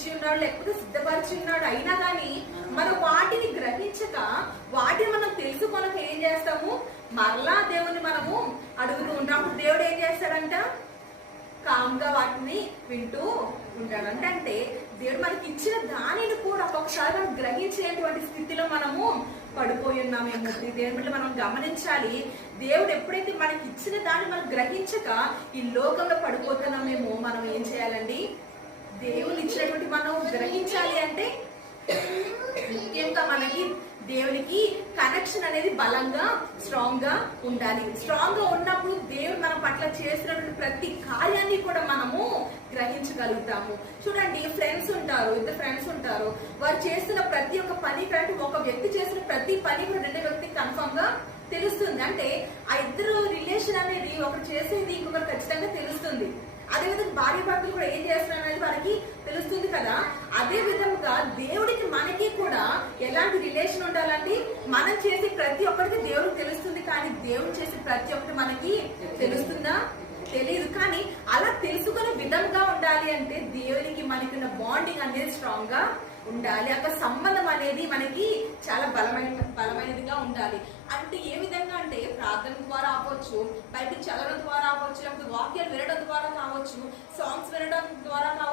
ఇచ్చి ఉన్నాడు, లేకపోతే సిద్ధపరిచి ఉన్నాడు. అయినా కానీ మనం వాటిని గ్రహించక వాటిని మనం తెలుసుకొనక ఏం చేస్తాము, మరలా దేవుని మనము అడుగుతూ ఉంటాం. అప్పుడు దేవుడు ఏం చేస్తాడంట, కామ్గా వాటిని వింటూ ఉంటాడు. అంటే దేవుడు మనకి ఇచ్చిన దానిని కూడా ఒక్కొక్కసారి మనం గ్రహించేటువంటి స్థితిలో మనము పడిపోయి ఉన్నామేమో. దేవుడు మనం గమనించాలి. దేవుడు ఎప్పుడైతే మనకి ఇచ్చిన దాన్ని మనం గ్రహించక ఈ లోకంలో పడిపోతున్నామేమో, మనం ఏం చేయాలండి, దేవుడు ఇచ్చినటువంటి మనం గ్రహించాలి. అంటే ముఖ్యంగా మనకి దేవునికి కనెక్షన్ అనేది బలంగా స్ట్రాంగ్ గా ఉండాలి. స్ట్రాంగ్ గా ఉన్నప్పుడు దేవుడు మన పట్ల చేసినటువంటి ప్రతి కార్యాన్ని కూడా మనము గ్రహించగలుగుతాము. చూడండి, ఫ్రెండ్స్ ఉంటారు, ఇద్దరు ఫ్రెండ్స్ ఉంటారు, వారు చేస్తున్న ప్రతి ఒక్క పని కంటే ఒక వ్యక్తి చేసిన ప్రతి పని కూడా రెండో వ్యక్తికి కన్ఫర్మ్ గా తెలుస్తుంది. అంటే ఆ ఇద్దరు రిలేషన్ అనేది ఒకరు చేసేది ఇంకొకరు ఖచ్చితంగా తెలుస్తుంది. అదేవిధంగా భార్య భర్తలు కూడా ఏం చేస్తున్నారు అనేది వారికి తెలుస్తుంది కదా. అదే విధంగా దేవుడికి మనకి కూడా ఎలాంటి రిలేషన్ ఉండాలంటే, మనం చేసే ప్రతి ఒక్కరికి దేవుడికి తెలుస్తుంది, కానీ దేవుడు చేసే ప్రతి ఒక్కటి మనకి తెలుస్తుందా, తెలియదు. కానీ అలా తెలుసుకునే విధంగా ఉండాలి అంటే దేవునికి మనకి ఉన్న బాండింగ్ అనేది స్ట్రాంగ్ గా ఉండాలి. అక్కడ సంబంధం అనేది మనకి చాలా బలమైనదిగా ఉండాలి. అంటే ఏ విధంగా అంటే ప్రార్థన ద్వారా అవ్వచ్చు, బయటకు చదవడం ద్వారా అవ్వచ్చు, లేకపోతే వాక్యాలు వినడం ద్వారా కావచ్చు, సాంగ్స్ వినడం ద్వారా కావచ్చు.